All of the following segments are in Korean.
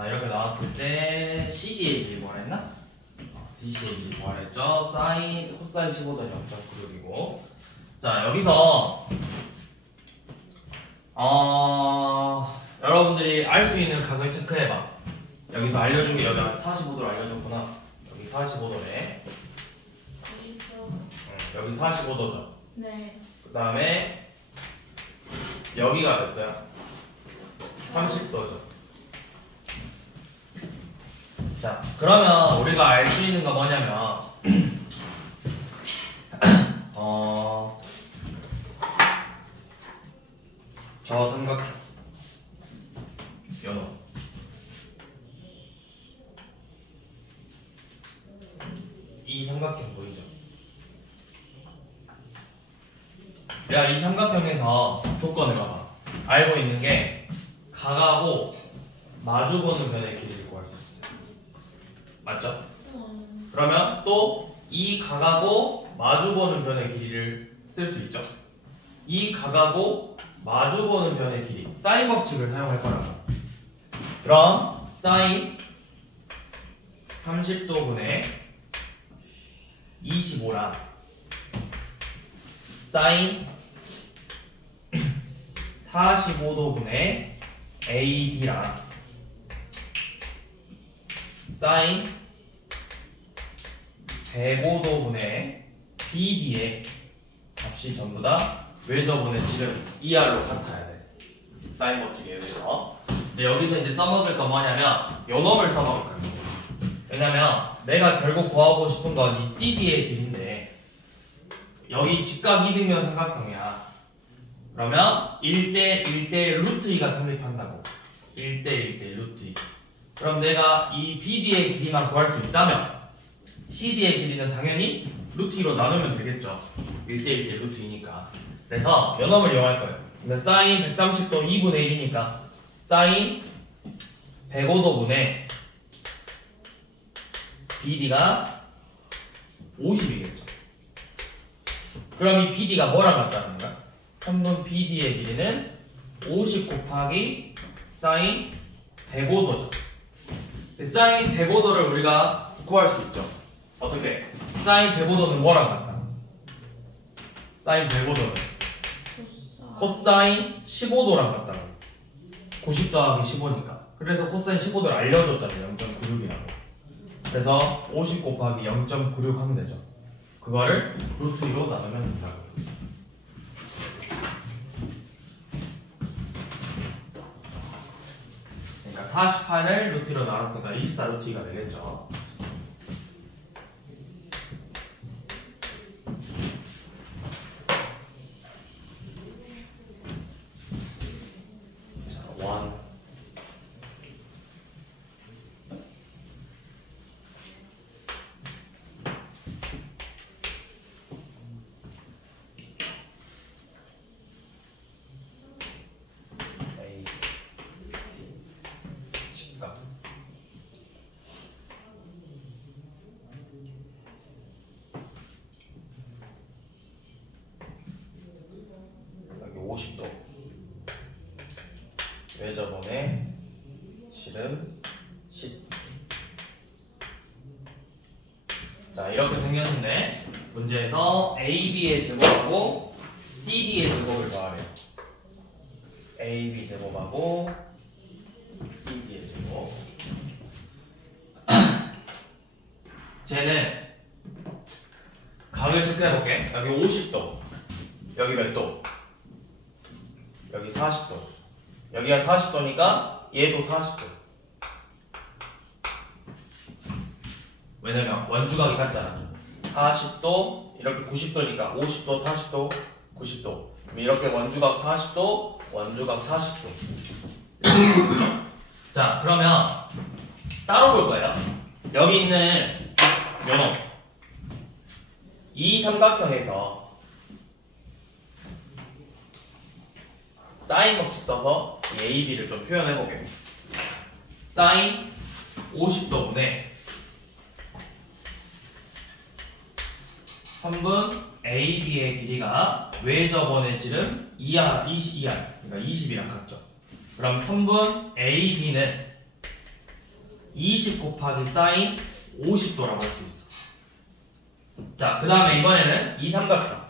자, 이렇게 나왔을 때 CD의 길이 뭐랬나? DC의 길이 뭐랬죠? 사인, 코사인 15도는 0.96이고. 자, 여기서 여러분들이 알 수 있는 각을 체크해봐. 여기서 알려준 게 여기 45도로 알려줬구나. 여기 45도네. 여기 45도죠. 네. 그 다음에 여기가 몇 도야? 30도죠. 자, 그러면 우리가 알 수 있는 거 뭐냐면 저 삼각형 요놈 이 삼각형 보이죠? 내가 이 삼각형에서 조건을 봐봐. 알고 있는 게 각하고 마주보는 변의 길이를 구할 수 있어요. 맞죠? 그러면 또 이 각하고 마주보는 변의 길이를 쓸 수 있죠. 이 각하고 마주보는 변의 길이 사인 법칙을 사용할 거라고. 그럼 사인 30도분의 25랑 사인 45도분의 AD랑 사인 105도분의 BD의 값이 전부 다 외접분의 지름 ER로 같아야 돼. 사인 법칙에 의해서. 근데 여기서 이제 써먹을 건 뭐냐면 요 놈을 써먹을 거야. 왜냐면 내가 결국 구하고 싶은 건 이 CD의 길인데 여기 직각 이등변 삼각형이야. 그러면 1대 1대 루트 2가 성립한다고. 1대 1대 루트 2. 그럼 내가 이 BD의 길이만 구할 수 있다면 CD의 길이는 당연히 루트 2로 나누면 되겠죠. 1대 1대 루트 2니까. 그래서 요놈을 이용할 거예요. 그러면 사인 130도 2분의 1이니까 사인 105도분의 BD가 50이겠죠. 그럼 이 BD가 뭐랑 같다는 거야? 3분 BD의 길이는 50 곱하기 사인 105도죠. 사인 105도를 우리가 구할 수 있죠. 어떻게? 사인 105도는 뭐랑 같다? 사인 105도는 코사인 15도랑 같다고. 90 더하기 15니까. 그래서 코사인 15도를 알려줬잖아요. 0.96이라고. 그래서 50 곱하기 0.96 하면 되죠. 그거를 루트 2로 나누면 된다고. 그러니까 48을 루트 2로 나눴으니까 24 루트 2가 되겠죠. 여기 50도 외접원의 지름 10. 자, 이렇게 생겼는데 문제에서 AB의 제곱하고 CD의 제곱을 구하래요. AB 제곱하고 CD의 제곱. 쟤는 각을 체크해볼게. 여기 50도, 여기 몇 도? 여기 40도. 여기가 40도니까 얘도 40도. 왜냐면 원주각이 같잖아. 40도, 이렇게 90도니까 50도, 40도, 90도. 이렇게 원주각 40도, 원주각 40도. 자, 그러면 따로 볼 거예요. 여기 있는 요놈. 이 삼각형에서 사인 법칙 써서 이 AB를 좀 표현해볼게요. 사인 50도분의 3분 AB의 길이가 외접원의 지름 2R, 22R, 그러니까 20이랑 같죠. 그럼 3분 AB는 20 곱하기 사인 50도라고 할 수 있어. 자, 그 다음에 이번에는 이 삼각형.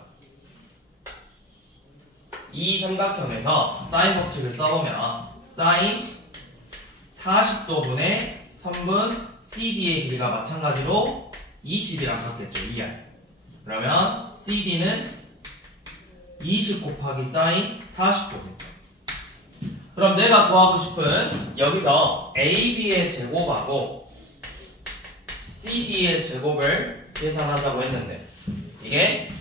이 삼각형에서 사인 법칙을 써보면 사인 40도분의 3분 CD의 길이가 마찬가지로 20이랑 같겠죠. 2R. 그러면 CD는 20 곱하기 사인 40도겠죠. 그럼 내가 구하고 싶은 여기서 AB의 제곱하고 CD의 제곱을 계산하자고 했는데 이게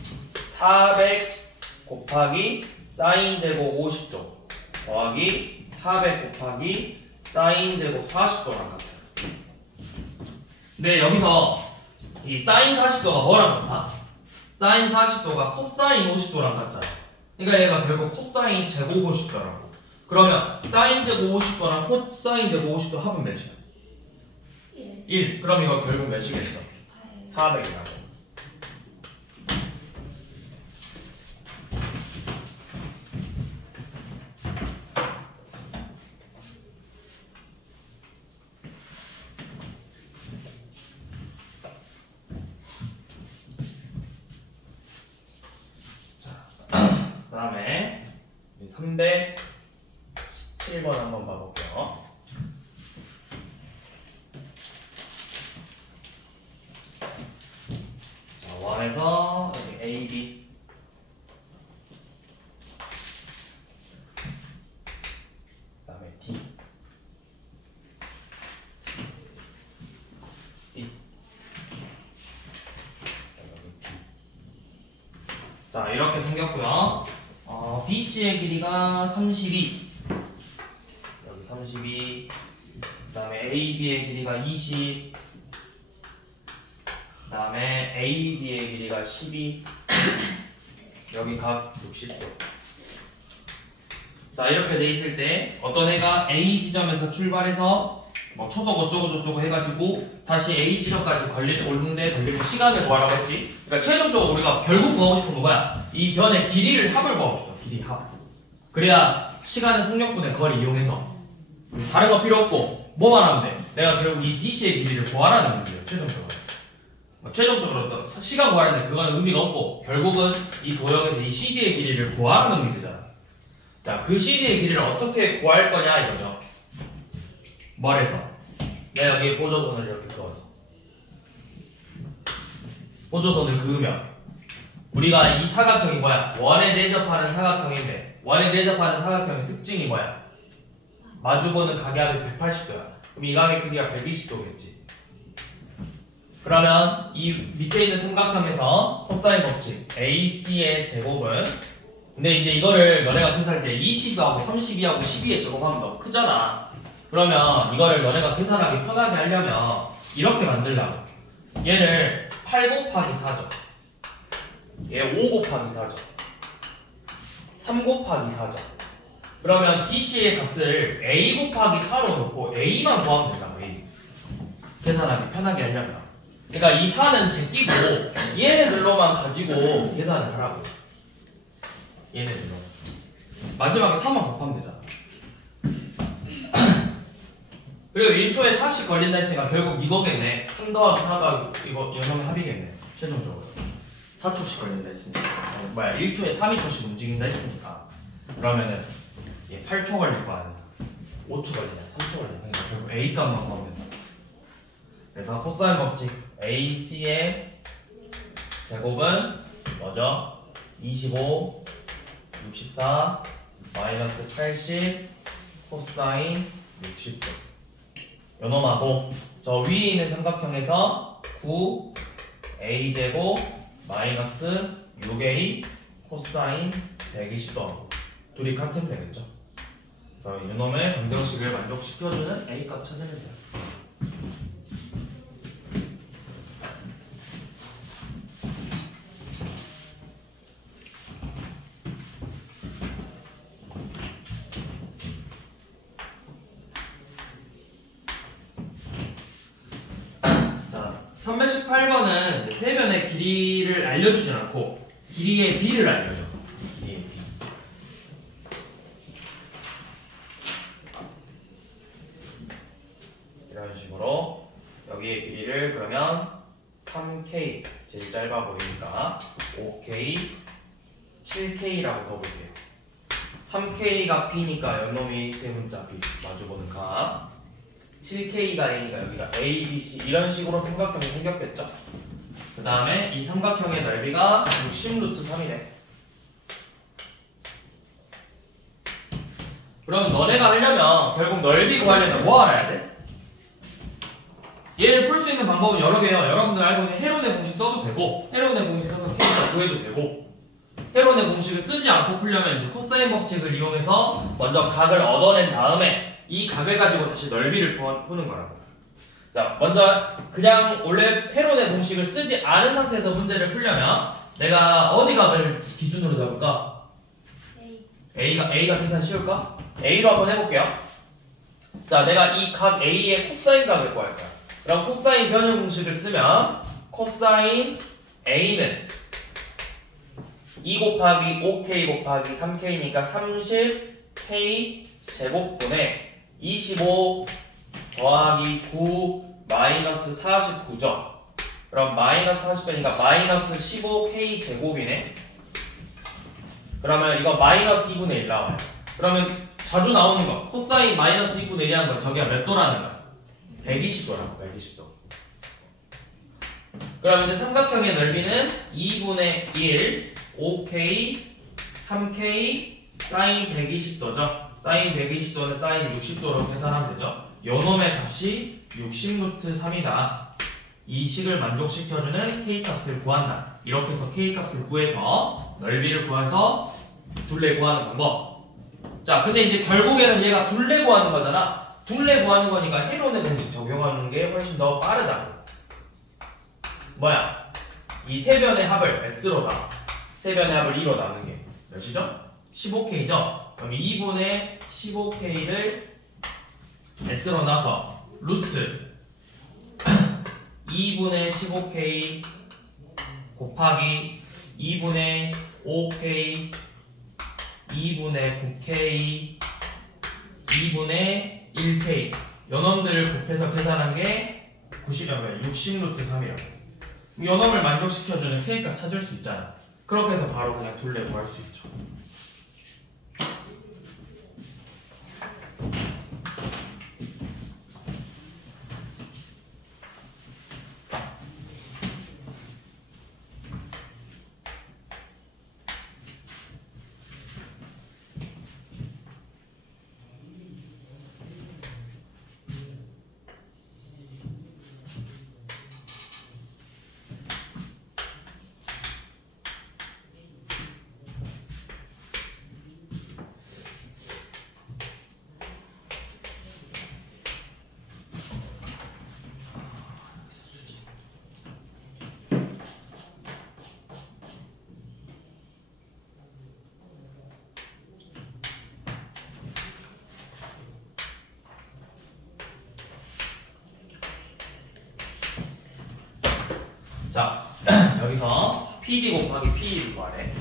400 곱하기 사인 제곱 50도 더하기 400 곱하기 사인 제곱 40도랑 같아요. 근데 여기서 이 사인 40도가 뭐랑 같아? 사인 40도가 코사인 50도랑 같잖아. 그러니까 얘가 결국 코사인 제곱 50도라고. 그러면 사인 제곱 50도랑 코사인 제곱 50도 합은 몇이야? 1. 그럼 이거 결국 몇이겠어? 400이라고. 그 다음에 317번 한번 봐볼게요. 자, 원에서 여기 A, B 그 다음에 D C 여기 B. 자, 이렇게 생겼고요. BC의 길이가 32 여기 32 그 다음에 AB의 길이가 20 그 다음에 AD의 길이가 12 여기 각 60도. 자, 이렇게 돼 있을 때 어떤 애가 A 지점에서 출발해서 뭐 초속 어쩌고 저쩌고 해가지고 다시 A 지점까지 오는데 걸리는 시간을 구하라고 했지. 그러니까 최종적으로 우리가 결국 구하고 싶은 건 뭐야? 이 변의 길이를 합을 구하고 싶어. 길이 합. 그래야 시간의 속력분의 거리 이용해서 다른 거 필요 없고 뭐만 하면 돼. 내가 결국 이 DC의 길이를 구하라는 문제예요. 최종적으로 시간 구하는데 그거는 의미가 없고 결국은 이 도형에서 이 CD의 길이를 구하라는 문제잖아. 자, 그 CD의 길이를 어떻게 구할 거냐 이거죠. 말해서 내가 여기 보조선을 이렇게 그어서 보조선을 그으면 우리가 이 사각형이 뭐야? 원에 대접하는 사각형인데 원에 대접하는 사각형의 특징이 뭐야? 마주보는 각의 합이 180도야. 그럼 이 각의 크기가 120도겠지. 그러면 이 밑에 있는 삼각형에서 코사인 법칙 AC의 제곱은 근데 이제 이거를 너네가 계산할 때 20하고 32하고 12의 제곱하면 너무 크잖아. 그러면 이거를 너네가 계산하기 편하게 하려면 이렇게 만들려고. 얘를 8 곱하기 4죠. 얘 5 곱하기 4죠. 3 곱하기 4죠. 그러면 DC의 값을 A 곱하기 4로 놓고 A만 구하면 된다고. A. 계산하기 편하게 하려면. 그러니까 이 4는 제끼고 얘네들로만 가지고 계산을 하라고. 얘네들로. 마지막에 4만 곱하면 되잖아. 그리고 1초에 4씩 걸린다 했으니까 결국 이거겠네. 3 더하기 4가 이거 연놈의 합이겠네. 최종적으로 4초씩 걸린다 했으니까 1초에 3m씩 움직인다 했으니까 그러면은 8초 걸릴 거 아니야. 5초 걸리냐 3초 걸리냐. 그러니까 결국 A 값만 구하면 된다. 그래서 코사인 법칙 AC의 제곱은 뭐죠? 25 64 마이너스 80 코사인 60도. 요놈하고 저 위에 있는 삼각형에서 9 A제곱 마이너스 6A 코사인 120도 둘이 같으면 되겠죠. 그래서 요놈의 방정식을 만족시켜주는 A값 찾으면 돼요. 자, 318번은 세변의 길이를 알려주진 않고 길이의 B를 알려줘. 길이의 B. 이런 식으로 여기의 길이를 그러면 3K 제일 짧아 보이니까 5K, 7K라고 둬볼게요. 3K가 P니까 연놈이 대문자 B 마주보는 각, 7K가 A니까 여기가 A, B, C 이런 식으로 삼각형이 생겼겠죠. 그 다음에 이 삼각형의 넓이가 60√3이네. 그럼 너네가 하려면 결국 넓이 구하려면 뭐 알아야 돼? 얘를 풀 수 있는 방법은 여러 개예요. 여러분들 알고 있는 헤론의 공식 써도 되고, 헤론의 공식 써서 K가 구해도 되고, 헤론의 공식을 쓰지 않고 풀려면 이제 코사인 법칙을 이용해서 먼저 각을 얻어낸 다음에 이 각을 가지고 다시 넓이를 푸는 거라고. 자, 먼저 그냥 원래 헤론의 공식을 쓰지 않은 상태에서 문제를 풀려면 내가 어디 각을 기준으로 잡을까? A가 계산 쉬울까? A로 한번 해볼게요. 자, 내가 이 각 A의 코사인 각을 구할 거야. 그럼 코사인 변형 공식을 쓰면 코사인 A는 2 곱하기 5K 곱하기 3K니까 30K 제곱분의 25 더하기 9 마이너스 49죠. 그럼 마이너스 40배니까 마이너스 15K 제곱이네. 그러면 이거 마이너스 2분의 1 나와요. 그러면 자주 나오는 거 코사인 마이너스 2분의 1이라는 건 저기가 몇 도라는 거야? 120도라고. 120도. 그럼 이제 삼각형의 넓이는 2분의 1 5K 3K 사인 120도죠. 사인 120도는 사인 60도로 계산하면 되죠. 요놈의 값이 60√3이다. 이 식을 만족시켜주는 K값을 구한다. 이렇게 해서 K값을 구해서 넓이를 구해서 둘레 구하는 방법. 자, 근데 이제 결국에는 얘가 둘레 구하는 거잖아. 둘레 구하는 거니까 헤론의 공식 적용하는 게 훨씬 더 빠르다. 뭐야? 이 세 변의 합을 S로 나. 세 변의 합을 2로 나누는 게 몇이죠? 15K죠? 그럼 2분의 15K를 S로 나서 루트 2분의 15K 곱하기 2분의 5K 2분의 9K 2분의 1K 요놈들을 곱해서 계산한 게 60√3이라고. 요놈을 만족시켜주는 K값 찾을 수 있잖아. 그렇게 해서 바로 그냥 둘레 구할 수 있죠. 자, 여기서 PD 곱하기 PE를 구하래.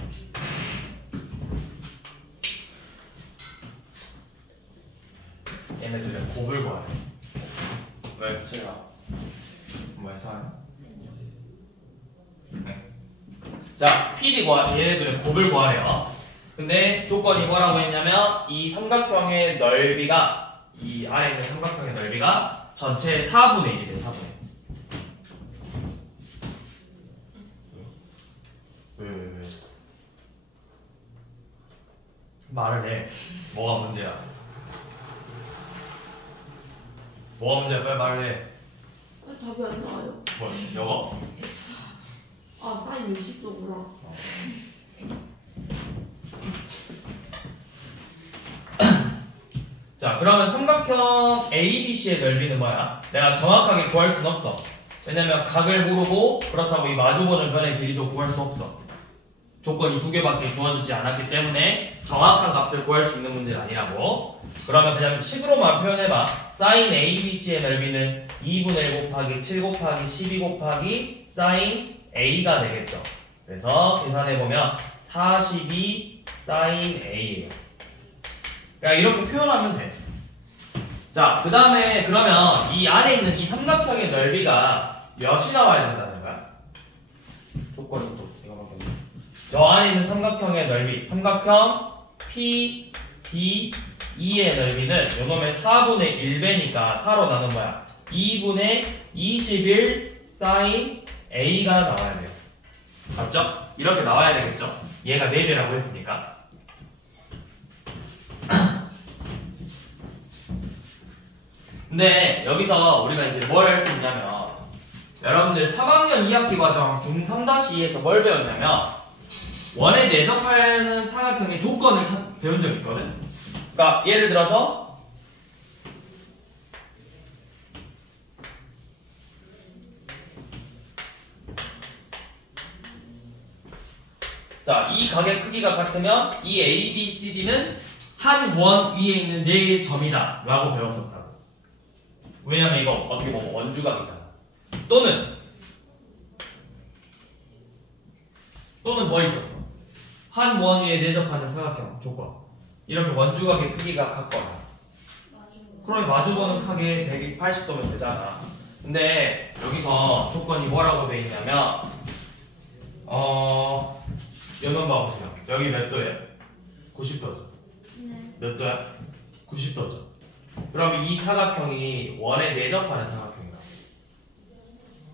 얘네들 곱을 구하래. 왜? 제가 뭐 해서 네. 자, PD 얘네들은 곱을 구하래요. 근데 조건이 뭐라고 했냐면 이 삼각형의 넓이가 이 안에 있는 삼각형의 넓이가 전체의 4분의 1이래. 4분의 1. 왜? 말을 해. 뭐가 문제야? 뭐가 문제야? 빨리 말을 해. 아니, 답이 안 나와요. 뭐? 이거? 아, 사인 60도구나. 자, 그러면 삼각형 ABC의 넓이는 뭐야? 내가 정확하게 구할 순 없어. 왜냐면 각을 모르고 그렇다고 이 마주보는 변의 길이도 구할 수 없어. 조건이 두 개밖에 주어지지 않았기 때문에 정확한 값을 구할 수 있는 문제는 아니라고. 그러면 그냥 식으로만 표현해봐. 사인 ABC의 넓이는 2분의 1 곱하기 7 곱하기 12 곱하기 사인 A가 되겠죠. 그래서 계산해보면 42 사인 A예요. 그러니까 이렇게 표현하면 돼. 자, 자, 그 다음에 그러면 이 안에 있는 이 삼각형의 넓이가 몇이 나와야 된다는 거야? 조건이 또 이거밖에 없네. 저 안에 있는 삼각형의 넓이, 삼각형 P, D, E의 넓이는 요놈의 4분의 1배니까 4로 나눈 거야. 2분의 21 sin A가 나와야 돼요. 맞죠? 이렇게 나와야 되겠죠? 얘가 4배라고 했으니까. 근데 여기서 우리가 이제 뭘 할 수 있냐면 여러분들 3학년 2학기 과정 중3-2에서 뭘 배웠냐면 원에 내적하는 삼각형의 조건을 배운 적 있거든? 그러니까 예를 들어서 자, 이 각의 크기가 같으면 이 A, B, C, D는 한 원 위에 있는 4개의 점이다 라고 배웠었다고. 왜냐면 이거 어떻게 보면 원주각이잖아. 또는 뭐 있었어? 한 원 위에 내적하는 삼각형 조건. 이렇게 원주각의 크기가 같거나 그러면 마주보는 각의 180도면 되잖아. 근데 여기서 조건이 뭐라고 돼 있냐면 연원 봐보세요. 여기 몇 도예요? 90도죠. 네. 몇 도야? 90도죠. 그럼 이 사각형이 원에 내접하는 사각형이다.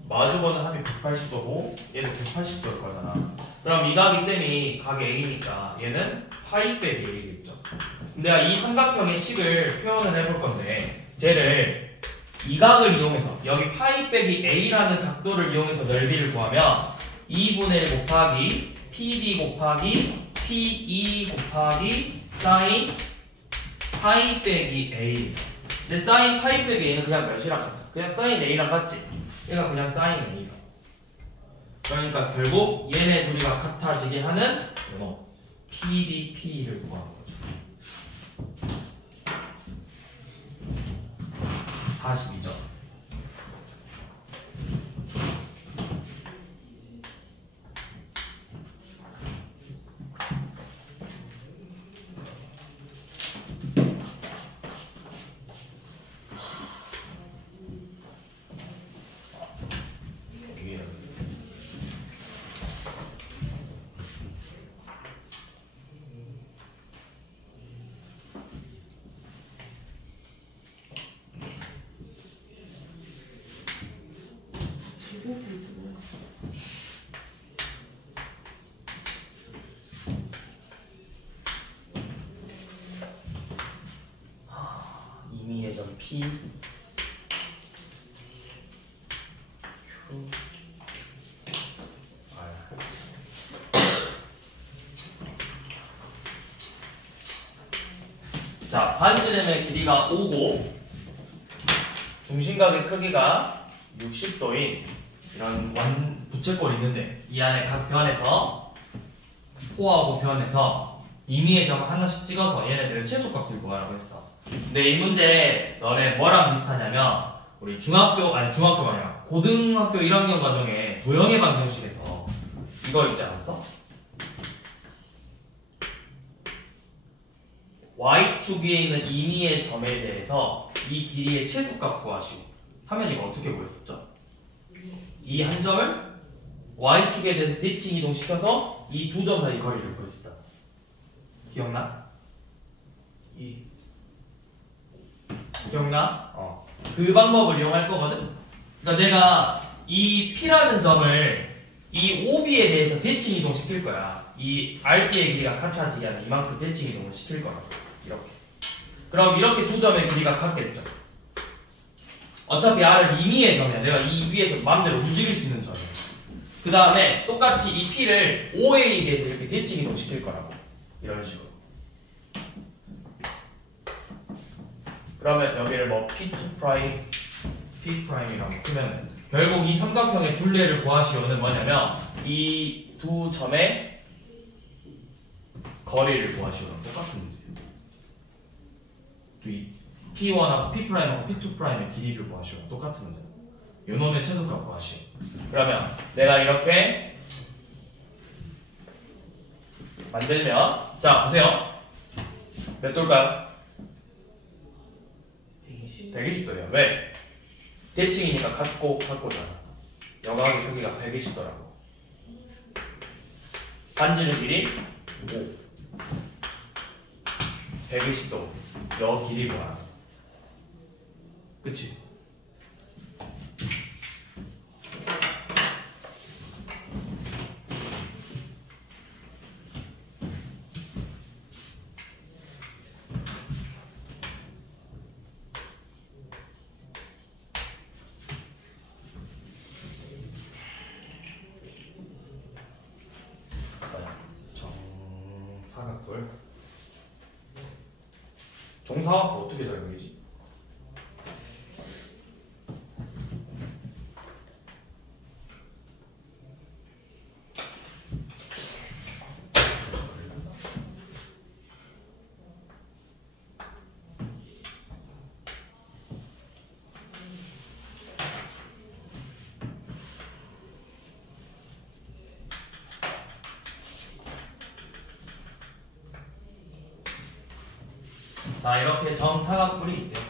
마주보는 합이 180도고 얘는 180도일 거잖아. 그럼 이 각이 쌤이 각 A니까 얘는 파이 빼기 A겠죠. 내가 이 삼각형의 식을 표현을 해볼 건데 쟤를 이 각을 이용해서 여기 파이 빼기 A라는 각도를 이용해서 넓이를 구하면 2분의 1 곱하기 PD 곱하기 PE 곱하기 사인 파이 빼기 A. 근데 사인 파이 빼기 A는 그냥 몇이랑 같아? 그냥 사인 A랑 같지? 얘가 그냥 사인 A가. 그러니까 결국 얘네 둘이가 같아지게 하는 요거 PDP를 구하는 거죠. 42점. 이미의 점 P Q R. 자, 반지름의 길이가 5고 중심각의 크기가 60도인 이런 부채꼴이 있는데 이 안에 각 변에서 호하고 변에서 임의의 점을 하나씩 찍어서 얘네들의 최소값을 구하라고 했어. 근데 이 문제 너네 뭐랑 비슷하냐면 우리 중학교가 아니라 고등학교 1학년 과정에 도형의 방정식에서 이거 있지 않았어? Y축 위에 있는 임의의 점에 대해서 이 길이의 최소값 구하시고 하면 이거 어떻게 구했었죠? 이 한 점을 Y축에 대해서 대칭 이동시켜서 이 두 점 사이 거리를 구했었다. 기억나? 기억나? 그 방법을 이용할 거거든? 그러니까 내가 이 P라는 점을 이 OB에 대해서 대칭 이동시킬 거야. 이 RP의 길이가 같아지게 하면 이만큼 대칭 이동을 시킬 거라고. 이렇게. 그럼 이렇게 두 점의 길이가 같겠죠. 어차피 R은 임의의 점이야. 내가 이 위에서 마음대로 움직일 수 있는 점이야. 그 다음에 똑같이 이 P를 OA에 대해서 이렇게 대칭 이동시킬 거라고. 이런 식으로. 그러면 여기를 뭐 P2', P'이라고 쓰면 결국 이 삼각형의 둘레를 구하시오는 뭐냐면 이 두 점의 거리를 구하시오랑 똑같은 문제예요. 이 P1하고 P'하고 P2'의 길이를 구하시오랑 똑같은 문제예요. 요놈의 최소값 구하시오. 그러면 내가 이렇게 만들면 자 보세요. 몇 도일까요? 120. 120도예요. 왜? 대칭이니까 같고잖아. 여각의 크기가 120도라고. 반지름 길이 5. 120도. 여 길이 뭐야? 그치? 정사각돌. 정사각돌 어떻게 잘 그리지? 자, 이렇게 정사각뿔이 있대요.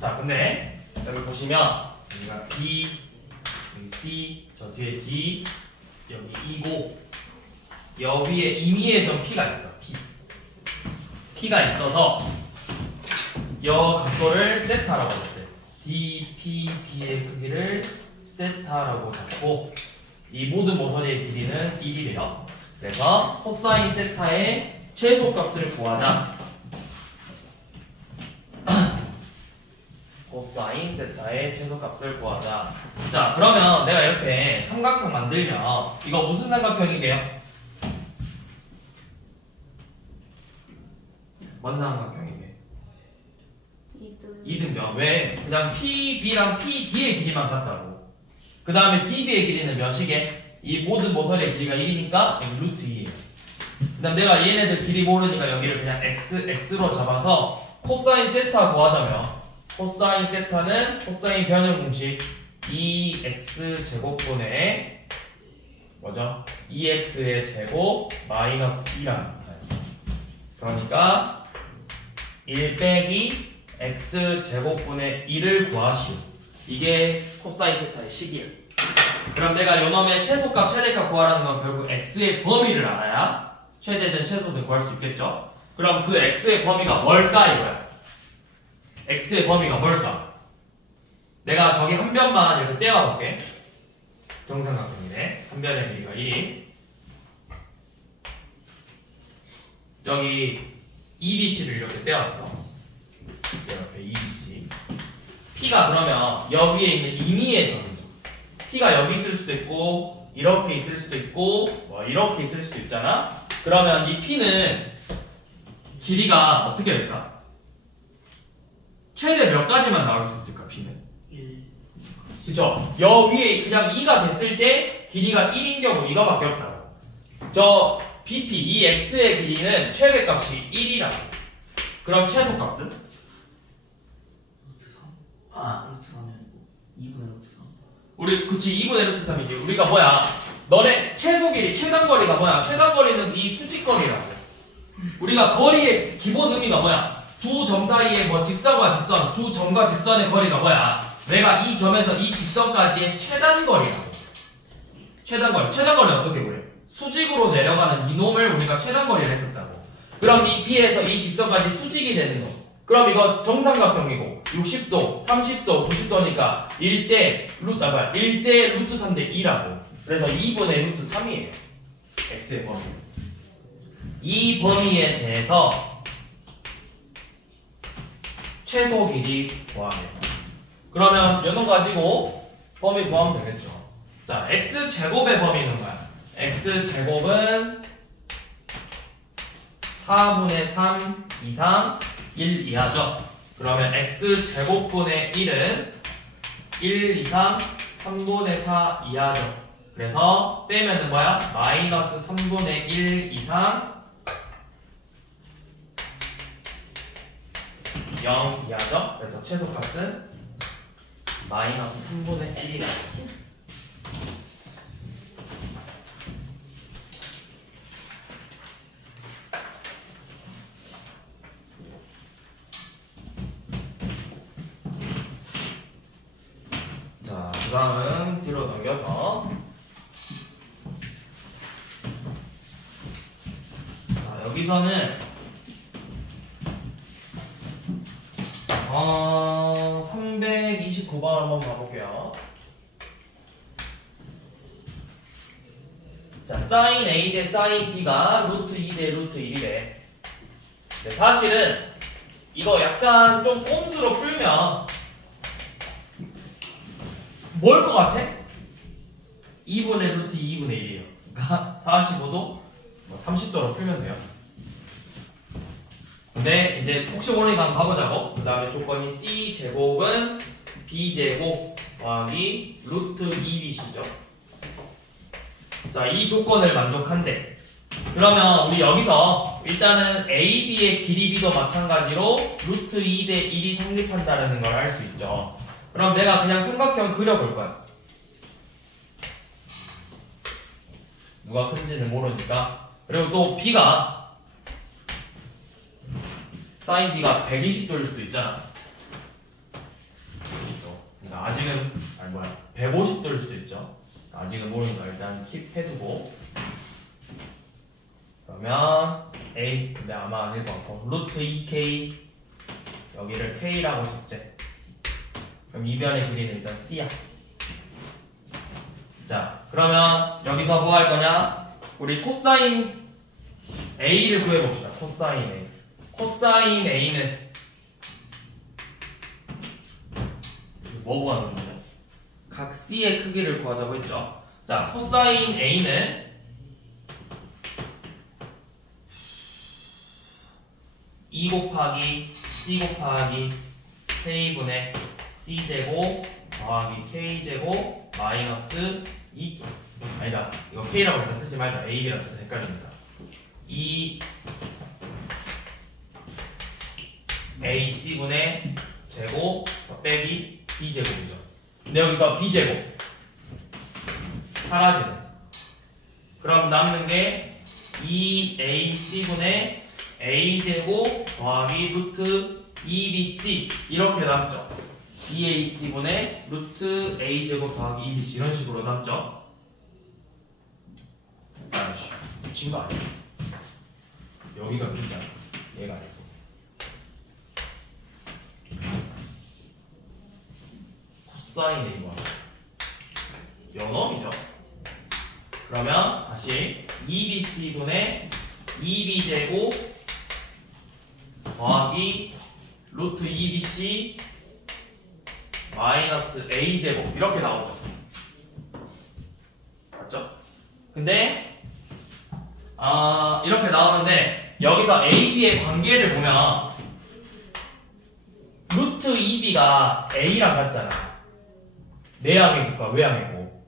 자, 근데 여기 보시면 여기가 B, 여기 C, 저 뒤에 D, 여기 E고 여 위에 임의의 점 P가 있어. P가 있어서 여 각도를 세타라고 했어요. D, P, B의 크기를 세타라고 잡고 이 모든 모서리의 길이는 1이래요. 그래서 코사인 세타의 최소값을 구하자. 코사인 세타의 최소값을 구하자. 자, 그러면 내가 이렇게 삼각형 만들면 이거 무슨 삼각형이게요? 뭔 삼각형이게? 이등변. 왜? 그냥 PB랑 PD의 길이만 같다고. 그 다음에 DB의 길이는 몇이게? 이 모든 모서리의 길이가 1이니까 여기 루트 2예요. 그다음 내가 얘네들 길이 모르니까 여기를 그냥 x로 잡아서 코사인 세타 구하자면 코사인 세타는 코사인 변형 공식 2x 제곱분의 뭐죠? 2x의 제곱 마이너스 2랑 그러니까 1 빼기 x 제곱분의 2를 구하시오. 이게 코사인 세타의 식이에요. 그럼 내가 요놈의 최소값 최대값 구하라는 건 결국 x의 범위를 알아야 최대든 최소든 구할 수 있겠죠? 그럼 그 x의 범위가 뭘까 이거야. x의 범위가 뭘까? 내가 저기 한 변만 이렇게 떼어볼게. 정삼각형이네. 한 변의 길이가 1이. 저기 EBC를 이렇게 떼었어. 이렇게 EBC. P가 그러면 여기에 있는 임의의 점이죠. P가 여기 있을 수도 있고 이렇게 있을 수도 있고 뭐 이렇게 있을 수도 있잖아. 그러면 이 P는 길이가 어떻게 될까? 최대 몇 가지만 나올 수 있을까? P는 1. 그쵸? 여 위에 그냥 2가 됐을 때 길이가 1인 경우 이거밖에 없다고. 저 BP, 이 X의 길이는 최대값이 1이라고. 그럼 최소값은? 루트 3. 아, 루트 3이 아니고 2분의 루트 3. 우리 그치 2분의 루트 3이지. 우리가 뭐야? 너네 최소 길이, 최단거리가 뭐야? 최단거리는 이 수직거리라고. 우리가 거리의 기본 의미가 뭐야? 두 점 사이에 뭐 직선과 직선, 두 점과 직선의 거리가 뭐야? 내가 이 점에서 이 직선까지의 최단거리라고. 최단거리는 어떻게 그래? 수직으로 내려가는 이놈을 우리가 최단거리를 했었다고. 그럼 이 P에서 이 직선까지 수직이 되는 거. 그럼 이거 정삼각형이고 60도, 30도, 90도니까 1대 루트 3대 2라고. 그래서 2분의 루트 3이에요. X의 범위. 이 범위에 대해서 최소 길이 구하면. 그러면 이놈 가지고 범위 구하면 되겠죠. 자, X제곱의 범위는 뭐야? X제곱은 4분의 3 이상 1 이하죠. 그러면 X제곱분의 1은 1 이상 3분의 4 이하죠. 그래서 빼면은 뭐야? 마이너스 3분의 1 이상 0 이하죠. 그래서 최소값은 마이너스 3분의 1이다. 다음 뒤로 넘겨서 자, 여기서는 329번 한번 봐볼게요. 자, sin A 대 sin B가 루트 2 대 루트 1이래. 네, 사실은 이거 약간 좀 꼼수로 풀면 뭘 것 같아? 2분의 루트 2분의 1이에요. 그러니까 45도, 30도로 풀면 돼요. 근데 이제 혹시 모르니까 한번 가보자고. 그 다음에 조건이 C제곱은 B제곱 더하기 루트 2BC죠. 자, 이 조건을 만족한대. 그러면 우리 여기서 일단은 AB의 길이 B도 마찬가지로 루트 2 대 1이 성립한다는 걸 알 수 있죠. 그럼 내가 그냥 삼각형 그려볼 거야. 누가 큰지는 모르니까. 그리고 또 B가 sin B가 120도일 수도 있잖아. 120도. 그러니까 아직은 150도일 수도 있죠. 아직은 모르니까 일단 킵해두고. 그러면 A, 근데 아마 아닐 것 같고 루트 2K 여기를 K라고 적재. 그럼 이변의 길이는 일단 C야. 자, 그러면 여기서 뭐 할 거냐? 우리 코사인 A를 구해봅시다. 코사인 A. 코사인 A는 뭐 구하는 거냐? 각 C의 크기를 구하자고 했죠. 자, 코사인 A는 2 곱하기 C 곱하기 K분의 C제곱 더하기 K제곱 마이너스 2K. 아니다, 이거 K라고 일단 쓰지 말자. AB라 쓰면 헷갈리니까 2 AC분의 제곱 빼기 B제곱이죠. 근데 여기서 B제곱 사라지네. 그럼 남는 게 2AC분의 A제곱 더하기 루트 2BC 이렇게 남죠. 2AC분의 루트 A제곱 더하기 2BC 이런 식으로 남죠. 아이씨, 미친 거 아니야? 여기가 B잖아. 얘가 아니고. 코사인 A 뭐야? 연놈이죠. 그러면 다시 2BC분의 2B제곱 더하기 루트 2BC 마이너스 A제곱 이렇게 나오죠. 맞죠? 근데 이렇게 나오는데 여기서 AB의 관계를 보면 루트 2B가 A랑 같잖아. 내항의 곱과 외항의 곱.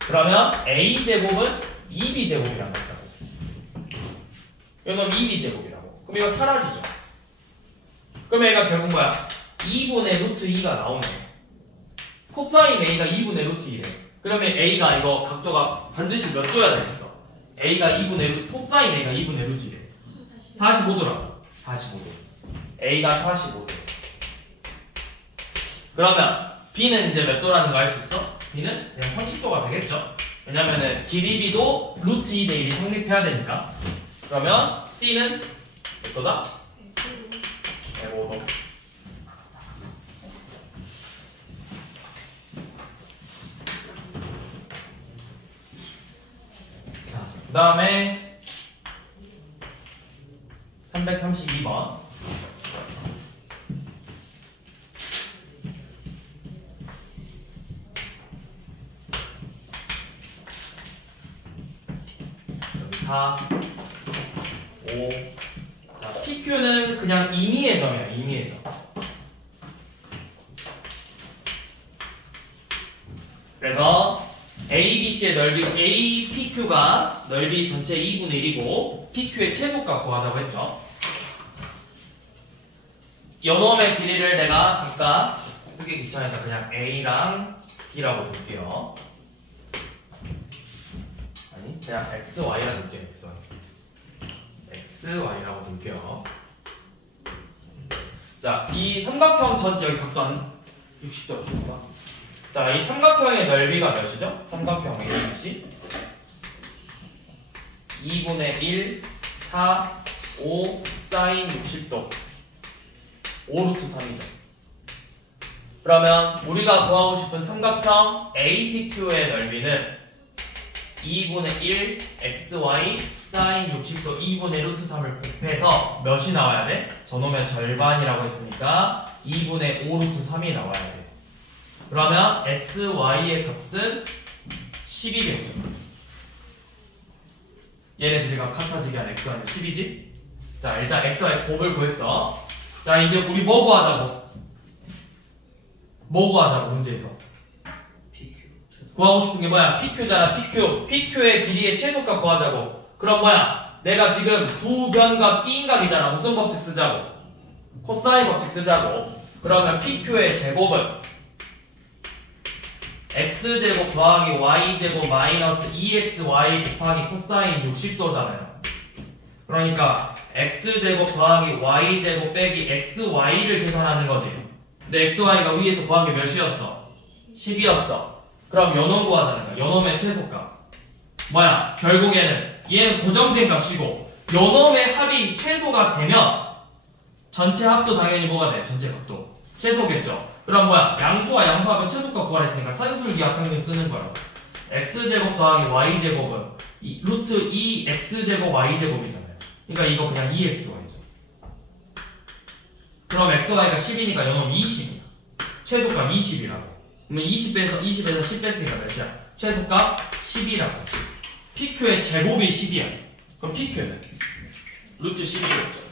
그러면 A제곱은 2B제곱이랑 같다고. 이건 2B제곱이라고. 그럼 이거 사라지죠. 그럼 얘가 결국 뭐야? 2분의 루트 2가 나오네. 코사인 A가 2분의 루트 2래. 그러면 A가 이거 각도가 반드시 몇 도야 되겠어? A가 2분의 루트, 코사인 A가 2분의 루트 2래. 45도라고. 45도. A가 45도. 그러면 B는 이제 몇 도라는 거 알 수 있어? B는 그냥 30도가 되겠죠? 왜냐면은 길이 B도 루트 2 대 1이 성립해야 되니까. 그러면 C는 몇 도다? 105도. 자, 그 다음에 332번. 여기 4, 5. 자, PQ는 그냥 임의의 점이야, 임의의 점. 그래서 ABC의 넓이, APQ가 넓이 전체 2분의 1이고 PQ의 최소값 구하자고 했죠. 요놈의 길이를 내가 각각 쓰기 귀찮으니까 그냥 A랑 B라고 둘게요. 아니, 그냥 XY라고 둘게요, XY. XY라고 둘게요. 자, 이 삼각형 전 여기 각도 한 60도로 줄까? 자, 이 삼각형의 넓이가 몇이죠? 삼각형의 ABC 2분의 1, 4, 5, 사인 60도 5루트 3이죠. 그러면 우리가 구하고 싶은 삼각형 APQ의 넓이는 2분의 1, XY, 사인 60도 2분의 루트 3을 곱해서 몇이 나와야 돼? 저놈의 절반이라고 했으니까 2분의 5 루트 3이 나와야 돼. 그러면 XY의 값은 10이겠죠. 얘네들이 각 같아지게 한 XY는 10이지? 자, 일단 XY 곱을 구했어. 자, 이제 우리 뭐 구하자고? 뭐 구하자고, 문제에서? PQ. 구하고 싶은 게 뭐야? PQ잖아, PQ. PQ의 길이의 최소값 구하자고. 그럼 뭐야? 내가 지금 두 변각 P인각이잖아. 무슨 법칙 쓰자고? 코사인 법칙 쓰자고. 그러면 PQ의 제곱은 X제곱 더하기 Y제곱 마이너스 2XY 곱하기 코사인 60도잖아요. 그러니까 X제곱 더하기 Y제곱 빼기 XY를 계산하는 거지. 근데 XY가 위에서 구한 게 몇이었어? 10이었어. 그럼 요놈 구하자는 거야. 요놈의 최소값. 뭐야? 결국에는 얘는 고정된 값이고 요놈의 합이 최소가 되면 전체 합도 당연히 뭐가 돼? 전체 값도 최소겠죠. 그럼 뭐야? 양수와 양수합은 최소값 구하랬으니까 산술기하 평균 쓰는 거야. X제곱 더하기 Y제곱은 루트 2X제곱 Y제곱이잖아요. 그러니까 이거 그냥 2XY죠. 그럼 XY가 10이니까 요놈 20이야. 최소값 20이라고. 그러면 20에서 10 뺐으니까 몇이야? 최소값 10이라고. PQ의 제곱이 10이야. 그럼 PQ는 루트 10이겠죠.